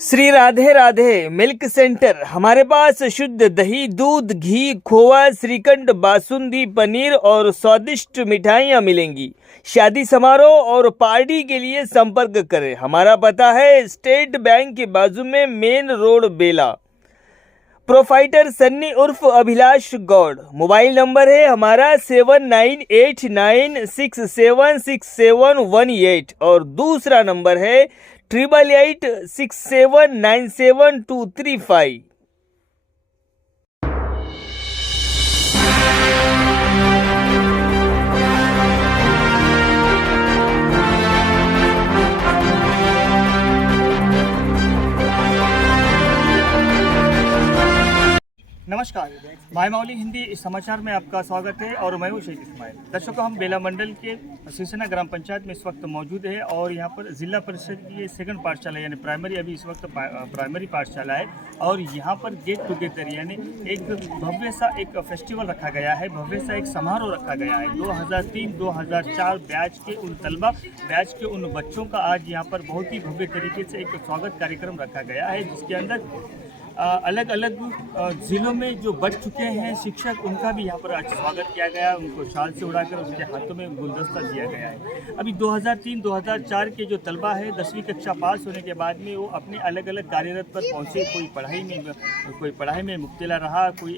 Shri Radhe Radhe milk centre. हमारे पास शुद्ध दही, दूध, घी, खोआ, श्रीखंड, बासुंदी, पनीर और स्वादिष्ट मिठाइयाँ मिलेंगी। शादी समारोह और पार्टी के लिए संपर्क करें। हमारा पता है स्टेट बैंक के बाजू में, मेन रोड, बेला। प्रोफाइटर सन्नी उर्फ अभिलाष गौड़। मोबाइल नंबर है हमारा 7989676718 और दूसरा नंबर है 8886797235। नमस्कार, माय मौली हिंदी समाचार में आपका स्वागत है और मैं हूं शेख इस्माइल। दर्शकों, हम बेला मंडल के सिरसना ग्राम पंचायत में इस वक्त मौजूद है और यहां पर जिला परिषद की सेकंड पाठशाला यानी प्राइमरी, अभी इस वक्त प्राइमरी पाठशाला है और यहां पर गेट टुगेदर यानी एक भव्य सा एक फेस्टिवल रखा गया है, भव्य सा एक समारोह रखा गया है। 2003-2004 बैच के उन तलबा, बैच के उन बच्चों का आज यहाँ पर बहुत ही भव्य तरीके से एक स्वागत कार्यक्रम रखा गया है, जिसके अंदर अलग अलग ज़िलों में जो बच चुके हैं शिक्षक, उनका भी यहाँ पर आज स्वागत किया गया। उनको शाल से उड़ाकर उनके हाथों में गुलदस्ता दिया गया है। अभी 2003-2004 के जो तलबा है 10वीं कक्षा पास होने के बाद में वो अपने अलग अलग कार्यरत पर पहुँचे। कोई पढ़ाई में मुब्तला रहा, कोई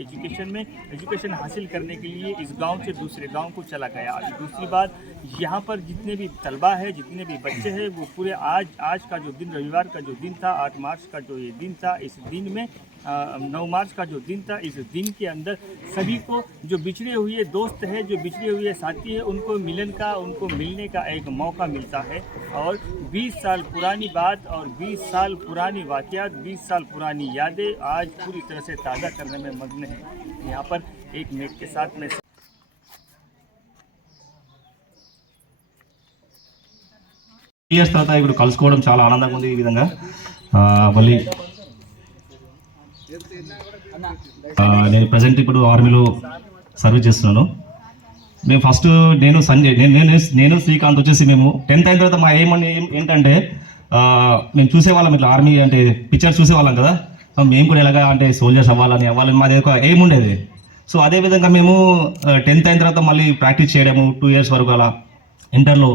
एजुकेशन हासिल करने के लिए इस गाँव से दूसरे गाँव को चला गया। अभी दूसरी बात, यहाँ पर जितने भी तलबा है, जितने भी बच्चे हैं, वो पूरे आज का जो दिन, रविवार का जो दिन था, 8 मार्च का जो ये दिन था, इस दिन में 9 मार्च का जो दिन था, इस दिन के अंदर सभी को जो बिछड़े हुए दोस्त है, जो बिछड़े हुए साथी है, उनको मिलने का एक मौका मिलता है। और 20 साल पुरानी बात और 20 साल पुरानी वाक़यात, 20 साल पुरानी यादें आज पूरी तरह से ताज़ा करने में मग्न है। यहाँ पर एक मेट के साथ में ఇయర్స్ తర్వాత ఇప్పుడు కలుసుకోవడం చాలా ఆనందంగా ఉంది. ఈ విధంగా మళ్ళీ నేను ప్రజెంట్ ఇప్పుడు ఆర్మీలో సర్వీస్ చేస్తున్నాను. మేము ఫస్ట్ నేను శ్రీకాంత్ వచ్చేసి మేము 10th అయిన తర్వాత మా ఏంటంటే మేము చూసేవాళ్ళం ఇట్లా ఆర్మీ అంటే పిక్చర్స్ చూసేవాళ్ళం కదా, మేము కూడా ఎలాగా అంటే సోల్జర్స్ అవ్వాలని మాది ఒక ఎయిమ్ ఉండేది. సో అదేవిధంగా మేము 10th అయిన తర్వాత మళ్ళీ ప్రాక్టీస్ చేయడము 2 years వరకు అలా ఇంటర్లో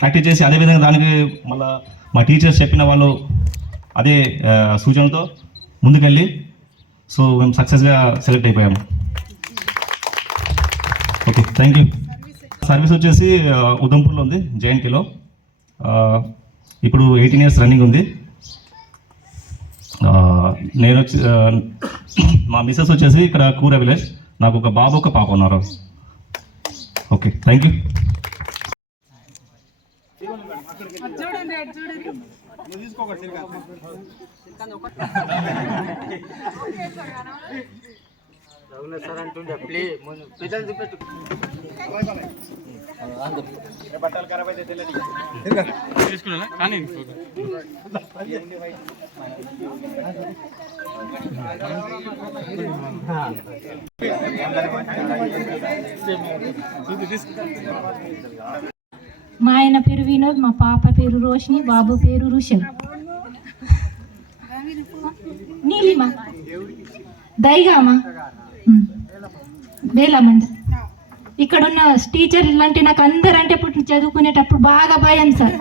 ప్రాక్టీస్ చేసి అదేవిధంగా దానికి మళ్ళీ మా టీచర్స్ చెప్పిన వాళ్ళు అదే సూచనతో ముందుకెళ్ళి సో మేము సక్సెస్గా సెలెక్ట్ అయిపోయాము. Okay, thank you. సర్వీస్ వచ్చేసి ఉదంపూర్లో ఉంది, జేఎన్కేలో. ఇప్పుడు 18 years రన్నింగ్ ఉంది. నేను మా మిస్సెస్ వచ్చేసి ఇక్కడ కూర విలేజ్. నాకు ఒక బాబు, ఒక పాప ఉన్నారు. Okay, thank you. బట్టలు ఖరాబ్ అయితే తీసుకున్నా కానీ మా ఆయన పేరు వినోద్, మా పాప పేరు రోషిని, బాబు పేరు రుషల్. నీలిమా దైగామా బేలమండ. ఇక్కడున్న టీచర్లు అంటే నాకు అందరంటే ఇప్పుడు చదువుకునేటప్పుడు బాగా భయం సార్.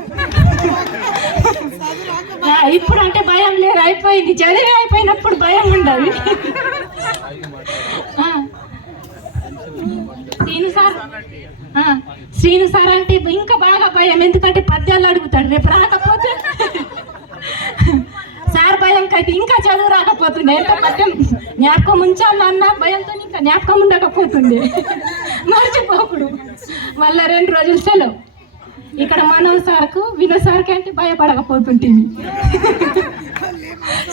ఇప్పుడు అంటే భయం లేదు, అయిపోయింది. చదివి అయిపోయినప్పుడు భయం ఉండాలి. శ్రీను సార్ అంటే ఇంకా బాగా భయం, ఎందుకంటే పద్యాలు అడుగుతాడు. రేపు రాకపోతే సార్ భయం అయితే ఇంకా చదువు రాకపోతుండే. ఎంత పద్యం జ్ఞాపకం ఉంచాలన్న భయంతో ఇంకా జ్ఞాపకం ఉండకపోతుండే. మర్చిపోకుడు. మళ్ళీ 2 రోజులు సెలవు. ఇక్కడ మనోజ్ సార్కు, వినోద్ సార్కి అంటే భయపడకపోతుంటుంది.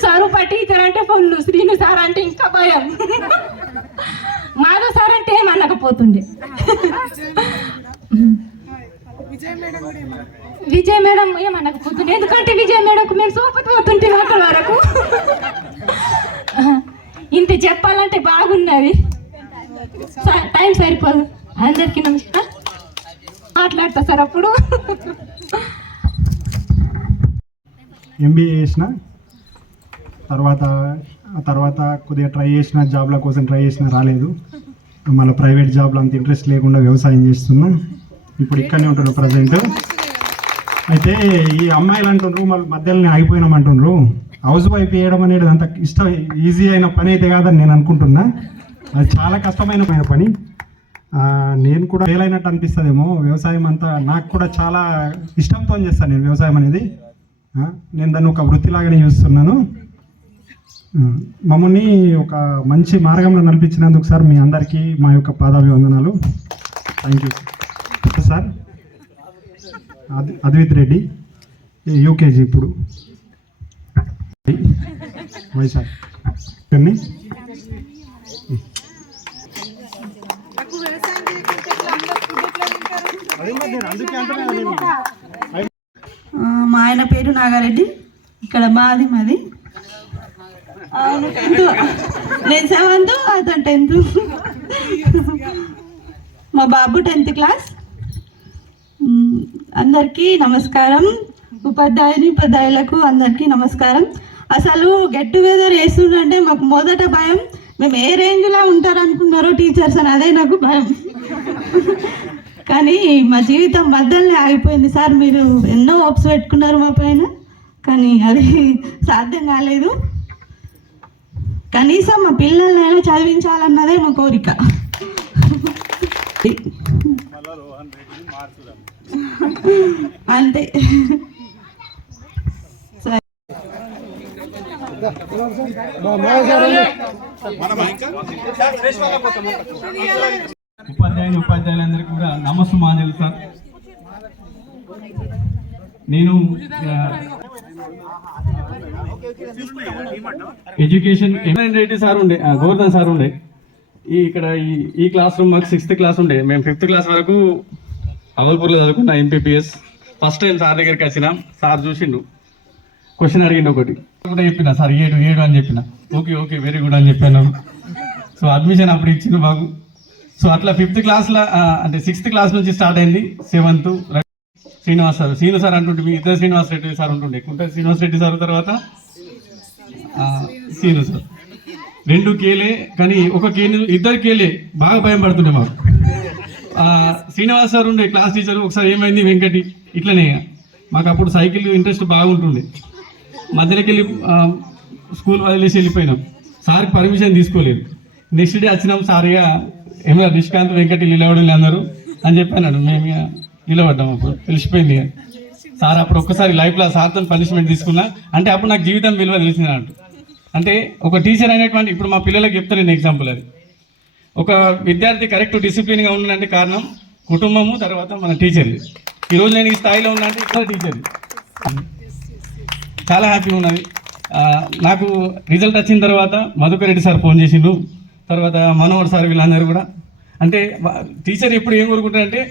స్వరూప టీచర్ అంటే ఫుల్, శ్రీను సార్ అంటే ఇంకా భయం, మాధవ్ సార్ అంటే ఏమనకపోతుండే. విజయ్ మేడం ఏమనకపోతుంది, ఎందుకంటే విజయ్ మేడంకు మేము సోపతి పోతుంటే అక్కడ వరకు. ఇంత చెప్పాలంటే బాగున్నది, టైం సరిపోదు. అందరికీ నమస్కారం. మాట్లాడతా సార్ అప్పుడు. ఎంబీఏ చేసిన తర్వాత కొద్దిగా ట్రై చేసిన జాబ్ల కోసం ట్రై చేసిన రాలేదు. మళ్ళీ ప్రైవేట్ జాబ్లో అంత ఇంట్రెస్ట్ లేకుండా వ్యవసాయం చేస్తున్నా. ఇప్పుడు ఇక్కడనే ఉంటున్నా ప్రజెంట్. అయితే ఈ అమ్మాయిలు అంటుండ్రు మళ్ళీ మధ్యలోనే ఆగిపోయినామంటుండ్రు. హౌస్ వైఫ్ చేయడం అనేది అంత ఈజీ అయిన పని అయితే కాదని నేను అనుకుంటున్నా. అది చాలా కష్టమైన పని. నేను కూడా ఫెయిల్ అయినట్టు అనిపిస్తుందేమో. వ్యవసాయం అంతా నాకు కూడా చాలా ఇష్టంతో చేస్తాను నేను వ్యవసాయం అనేది. నేను దాన్ని ఒక వృత్తిలాగానే చూస్తున్నాను. మమ్మల్ని ఒక మంచి మార్గంలో నడిపించినందుకు సార్ మీ అందరికీ మా యొక్క పాదాభివందనాలు. Thank you sir. Advith Reddy, UKG ఇప్పుడు వైశాఖ్. మా ఆయన పేరు నాగారెడ్డి. ఇక్కడ మాది నేను 7th, అతను 10th. మా బాబు 10th క్లాస్. అందరికీ నమస్కారం. ఉపాధ్యాయులకు అందరికీ నమస్కారం. అసలు గెట్ టుగెదర్ వేస్తుందంటే మాకు మొదట భయం, మేము ఏ రేంజ్లో ఉంటారనుకున్నారో టీచర్స్ అని, అదే నాకు భయం. కానీ మా జీవితం మధ్యలోనే ఆగిపోయింది సార్. మీరు ఎన్నో హోప్స్ పెట్టుకున్నారు మా పైన, కానీ అది సాధ్యం కాలేదు. కనీసం మా పిల్లల్నైనా చదివించాలన్నదే మా కోరిక. అంతే. ఉపాధ్యాయులందరికీ కూడా నమస్సుమాంజలు సార్. నేను ఎడ్యుకేషన్ రెడ్డి సార్ ఉండే, గోవర్ధన్ సార్ ఉండే. ఇక్కడ ఈ క్లాస్ రూమ్ మాకు 6th క్లాస్ ఉండే. మేము 5th క్లాస్ వరకు అవల్పూర్లో చదువుకున్నా ఎంపీపీఎస్. ఫస్ట్ టైం సార్ దగ్గరికి వచ్చిన, సార్ చూసిండు, క్వశ్చన్ అడిగిండు ఒకటి కూడా చెప్పిన, సార్ 7 అని చెప్పిన. ఓకే వెరీ గుడ్ అని చెప్పాను. సో అడ్మిషన్ అప్పుడు ఇచ్చిండు మాకు. సో అట్లా 5th క్లాస్లో అంటే 6th క్లాస్ నుంచి స్టార్ట్ అయింది. 7th శ్రీను సార్ అంటుంటే, మీ ఇద్దరు శ్రీనివాస్ రెడ్డి సార్ ఉంటుండే. కుంట శ్రీనివాస్ రెడ్డి సార్ తర్వాత శ్రీను సార్. 2 కేలే, కానీ ఒక కేని 2 కేలే బాగా భయం పడుతుండే మాకు. శ్రీనివాస్ సార్ ఉండే క్లాస్ టీచర్. ఒకసారి ఏమైంది వెంకటి, ఇట్లనే మాకు అప్పుడు సైకిల్ ఇంట్రెస్ట్ బాగుంటుండే. మధ్యలోకి వెళ్ళి స్కూల్ వదిలేసి వెళ్ళిపోయినాం. సార్కి పర్మిషన్ తీసుకోలేదు. నెక్స్ట్ డే వచ్చినాం, సార్గా ఏమన్నా నిష్కాంత్ వెంకటి నిలబడి అన్నారు అని చెప్పాను. మేము నిలబడ్డాం. అప్పుడు తెలిసిపోయింది సార్. అప్పుడు ఒక్కసారి లైఫ్లో సార్తో పనిష్మెంట్ తీసుకున్నా. అంటే అప్పుడు నాకు జీవితం విలువ తెలిసింది అన్నట్టు. అంటే ఒక టీచర్ అనేటువంటి, ఇప్పుడు మా పిల్లలకు చెప్తాను నేను ఎగ్జాంపుల్. అది ఒక విద్యార్థి కరెక్ట్ డిసిప్లిన్గా ఉండాలంటే కారణం కుటుంబము, తర్వాత మన టీచర్ది. ఈరోజు నేను ఈ స్థాయిలో ఉన్నా అంటే ఇక్కడ టీచర్ది. చాలా హ్యాపీగా ఉన్నది. నాకు రిజల్ట్ వచ్చిన తర్వాత మధుకర్ రెడ్డి సార్ ఫోన్ చేసిండు, తర్వాత మనోహర్ సార్, వీళ్ళందరూ కూడా. అంటే టీచర్ ఎప్పుడు ఏం కోరుకుంటారంటే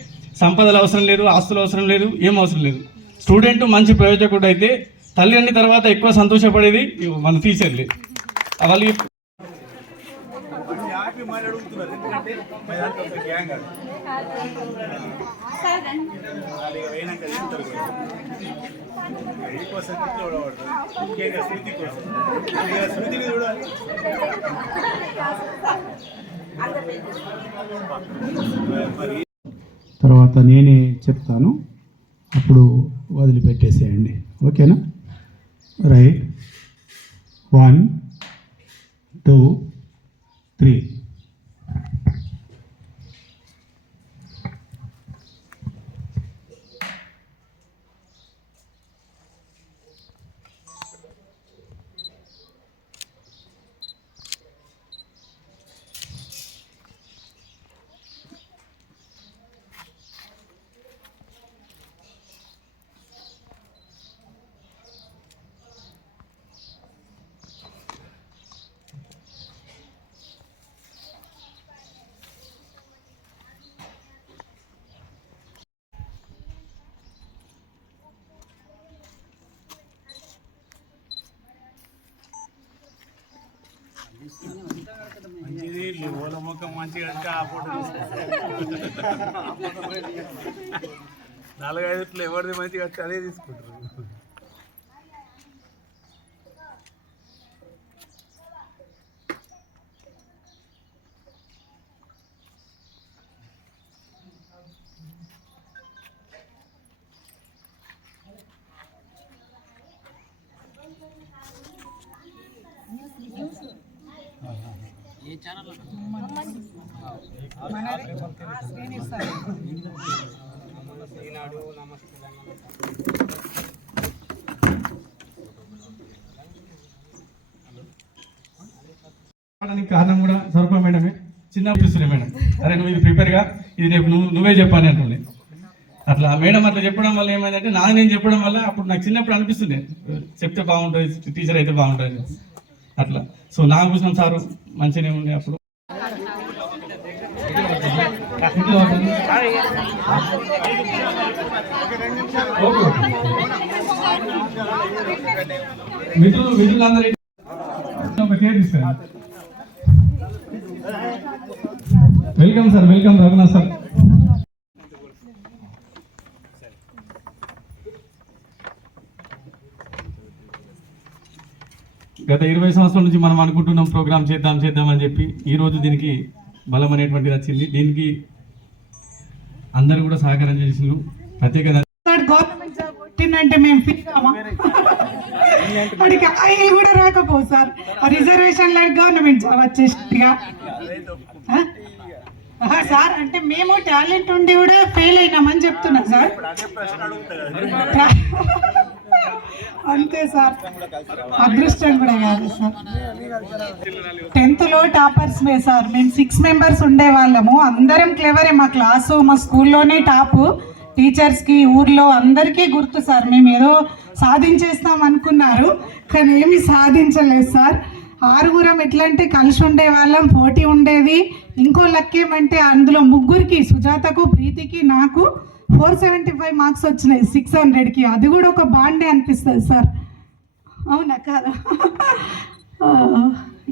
సంపదలు అవసరం లేదు, ఆస్తులు అవసరం లేదు, ఏం అవసరం లేదు. స్టూడెంట్ మంచి ప్రయోజకుడు అయితే తల్లిదండ్రుల తర్వాత ఎక్కువ సంతోషపడేది మన టీచర్లే. వాళ్ళు తర్వాత నేనే చెప్తాను, అప్పుడు వదిలిపెట్టేసేయండి. ఓకేనా? రైట్. 1 2 3. మంచిగా ఆ ఫోటో 4-5 ఎవరిది మంచిగా అదే తీసుకుంటారు. కారణం కూడా సరఫరా మేడమే. చిన్న పిలుస్తున్నాయి మేడం, అరే నువ్వు ఇది ప్రిపేర్గా ఇది రేపు నువ్వే చెప్పాలి అంటుండే. అట్లా మేడం అట్లా చెప్పడం వల్ల ఏమైందంటే నేను చెప్పడం వల్ల అప్పుడు నాకు చిన్నప్పుడు అనిపిస్తుంది చెప్తే బాగుంటుంది, టీచర్ అయితే బాగుంటుంది అట్లా. సో నాగభూషణం సారు మంచిగానే ఉండే అప్పుడు. మిత్రులందరూ ఒక కేర్ తీసుకోండి. Welcome sir, welcome Raghunath sir. గత 20 సంవత్సరాల నుంచి మనం అనుకుంటున్నాం ప్రోగ్రామ్ చేద్దాం అని చెప్పి ఈ రోజు దీనికి బలం అనేటువంటిది వచ్చింది. దీనికి అందరూ కూడా సహకారం చేసిండ్రు. ప్రత్యేకంగా గవర్నమెంట్ జాబ్ కొట్టిందంటే మేము ఫీల్ కామా? వాడికి ఆయిల్ కూడా రాకపోదు sir. Reservation like government job వచ్చేసిగా సార్. అంటే మేము టాలెంట్ ఉండి కూడా ఫెయిల్ అయినామని చెప్తున్నా సార్. అంతే సార్, అదృష్టం కూడా కాదు సార్. 10th లో టాపర్స్ మే సార్. మేము 6 మెంబర్స్ ఉండేవాళ్ళము, అందరం క్లెవరే. మా క్లాసు మా స్కూల్లోనే టాప్. టీచర్స్కి ఊర్లో అందరికీ గుర్తు సార్. మేము ఏదో సాధించేస్తాం అనుకున్నారు, కానీ ఏమీ సాధించలేదు సార్. 6గురం ఎట్లా అంటే కలిసి ఉండేవాళ్ళం, పోటీ ఉండేది. ఇంకో లక్కేమంటే అందులో 3గురికి, సుజాతకు, ప్రీతికి, నాకు 475 మార్క్స్ వచ్చినాయి 600కి. అది కూడా ఒక బాండే అనిపిస్తుంది సార్. అవునా కాదా?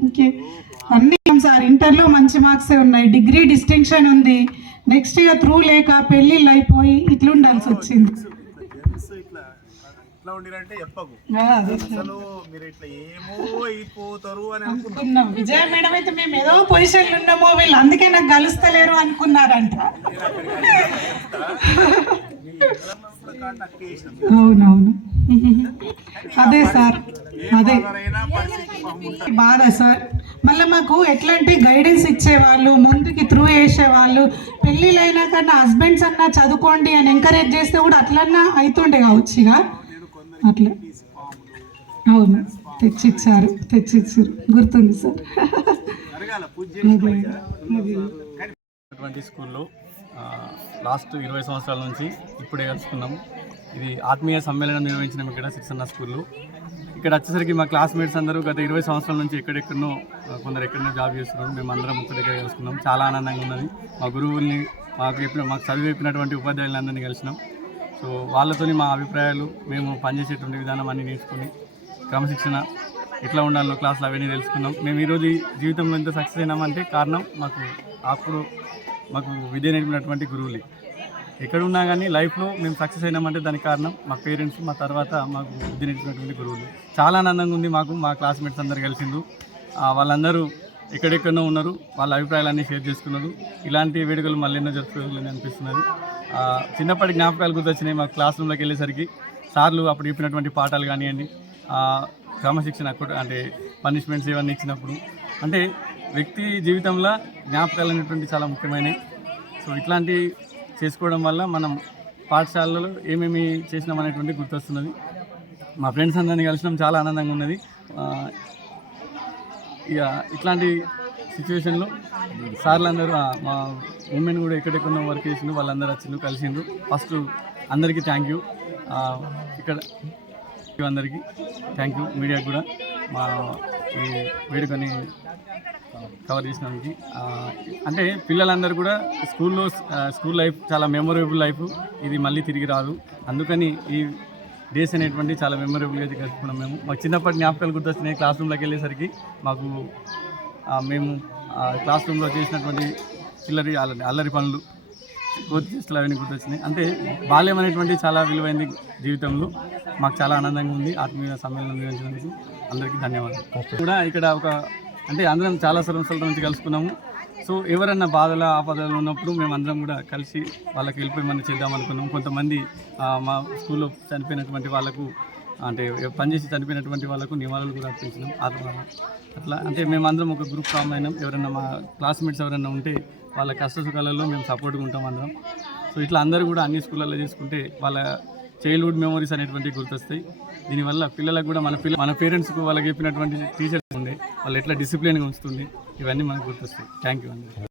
ఇంకే అన్నీ సార్. ఇంటర్లో మంచి మార్క్సే ఉన్నాయి, డిగ్రీ డిస్టింక్షన్ ఉంది. నెక్స్ట్ ఇయర్ త్రూ లేక పెళ్ళిళ్ళు అయిపోయి ఇట్లా ఉండాల్సి వచ్చింది. విజయ మేడం అయితే మేము ఏదో పొజిషన్లు ఉన్నామో, వీళ్ళు అందుకే నాకు కలుస్తలేరు అనుకున్నారంట. అవునవును, అదే సార్, అదే బాధ సార్. మళ్ళీ మాకు ఎట్లా అంటే గైడెన్స్ ఇచ్చేవాళ్ళు, ముందుకి త్రూ చేసేవాళ్ళు. పెళ్ళిళ్ళైనా కన్నా హస్బెండ్స్ అన్నా చదువుకోండి అని ఎంకరేజ్ చేస్తే కూడా అట్లన్నా అవుతుండే కావచ్చు ఇక అట్లా. అవును, తెచ్చిచ్చారు గుర్తుంది సార్. స్కూల్లో లాస్ట్ 20 సంవత్సరాల నుంచి ఇప్పుడే కలుసుకున్నాము. ఇది ఆత్మీయ సమ్మేళనం నిర్వహించినాం ఇక్కడ శిక్షణ స్కూల్లో. ఇక్కడ వచ్చేసరికి మా క్లాస్మేట్స్ అందరూ గత 20 సంవత్సరాల నుంచి ఎక్కడెక్కడనో, కొందరు ఎక్కడనో జాబ్ చేస్తున్నారు. మేము అందరం ఒక్క దగ్గర కలుసుకున్నాం. చాలా ఆనందంగా ఉన్నది. మా గురువుల్ని, మాకు చదివి చెప్పినటువంటి ఉపాధ్యాయులందరినీ కలిసినాం. సో వాళ్ళతో మా అభిప్రాయాలు, మేము పనిచేసేటువంటి విధానం అన్నీ నేర్చుకుని, క్రమశిక్షణ ఎట్లా ఉండాలో క్లాసులు అవన్నీ తెలుసుకున్నాం. మేము ఈరోజు జీవితంలో ఎంత సక్సెస్ అయినామంటే కారణం మాకు విద్య నేర్పినటువంటి గురువులే. ఎక్కడున్నా కానీ లైఫ్లో మేము సక్సెస్ అయినామంటే దానికి కారణం మా పేరెంట్స్, మా తర్వాత మాకు విద్య నేర్పినటువంటి గురువులు. చాలా ఆనందంగా ఉంది మాకు. మా క్లాస్మేట్స్ అందరు కలిసిండ్రు. వాళ్ళందరూ ఎక్కడెక్కడో ఉన్నారు, వాళ్ళ అభిప్రాయాలన్నీ షేర్ చేసుకున్నారు. ఇలాంటి వేడుకలు మళ్ళీ ఎన్నో జరుపుకోవాలని అనిపిస్తున్నది. చిన్నప్పటి జ్ఞాపకాలు గుర్తొచ్చినాయి. మా క్లాస్ రూమ్లోకి వెళ్ళేసరికి సార్లు అప్పుడు చెప్పినటువంటి పాఠాలు కానివ్వండి, క్రమశిక్షణ అంటే పనిష్మెంట్స్ ఇవన్నీ ఇచ్చినప్పుడు, అంటే వ్యక్తి జీవితంలో జ్ఞాపకాలు అనేటువంటి చాలా ముఖ్యమైనవి. సో ఇట్లాంటి చేసుకోవడం వల్ల మనం పాఠశాలలో ఏమేమి చేసినాం అనేటువంటి గుర్తొస్తున్నది. మా ఫ్రెండ్స్ అందరినీ కలిసినాం, చాలా ఆనందంగా ఉన్నది. ఇక ఇట్లాంటి సిచ్యువేషన్లో సార్లు అందరూ, మా ఉమెన్ కూడా ఎక్కడెక్కడో వర్క్ చేసిండ్రు, వాళ్ళందరూ వచ్చిండ్రు, కలిసిండ్రు. ఫస్ట్ అందరికీ థ్యాంక్ యూ. ఇక్కడ అందరికీ థ్యాంక్ యూ. మీడియాకు కూడా మా ఈ వేడుకని కవర్ చేసినందుకు. అంటే పిల్లలందరూ కూడా స్కూల్ లైఫ్ చాలా మెమొరబుల్ లైఫ్, ఇది మళ్ళీ తిరిగి రాదు. అందుకని ఈ డేస్ అనేటువంటి చాలా మెమొరబుల్గా గడుపుకున్నాం. మా చిన్నప్పటి జ్ఞాపకాలు గుర్తొచ్చినాయి. క్లాస్ రూమ్లోకి వెళ్ళేసరికి మాకు మేము క్లాస్ రూమ్లో చేసినటువంటి అల్లరి పనులు, కోతి చేష్టలు అవన్నీ గుర్తొచ్చినాయి. అంటే బాల్యం అనేటువంటి చాలా విలువైంది జీవితంలో. మాకు చాలా ఆనందంగా ఉంది. ఆత్మీయ సమ్మేళనం నిర్వహించినందుకు అందరికీ ధన్యవాదాలు. కూడా ఇక్కడ అంటే అందరం చాలా సంవత్సరాల నుంచి కలుసుకున్నాము. సో ఎవరన్నా బాధల ఆపదలు ఉన్నప్పుడు మేము అందరం కూడా కలిసి వాళ్ళకి వెళ్ళిపోయి మనం చేద్దాం అనుకున్నాం. కొంతమంది మా స్కూల్లో చనిపోయినటువంటి వాళ్ళకు అంటే పనిచేసి చనిపోయినటువంటి వాళ్ళకు నివాళులు కూడా అర్పించినాం. అట్లా అంటే మేమందరం ఒక గ్రూప్ ఫామ్ అయినాం. ఎవరైనా మా క్లాస్మేట్స్ ఎవరైనా ఉంటే వాళ్ళ కష్ట సుఖాలలో మేము సపోర్ట్గా ఉంటాం అందరం. సో ఇట్లా అందరూ కూడా అన్ని స్కూళ్ళల్లో చేసుకుంటే వాళ్ళ చైల్డ్హుడ్ మెమరీస్ అనేటువంటివి గుర్తొస్తాయి. దీనివల్ల పిల్లలకు కూడా మన పేరెంట్స్కు వాళ్ళకి చెప్పినటువంటి టీచర్స్ ఉండే వాళ్ళు ఎట్లా డిసిప్లిన్గా ఉంచుతుంది, ఇవన్నీ మనకు గుర్తొస్తాయి. థ్యాంక్ యూ అండి.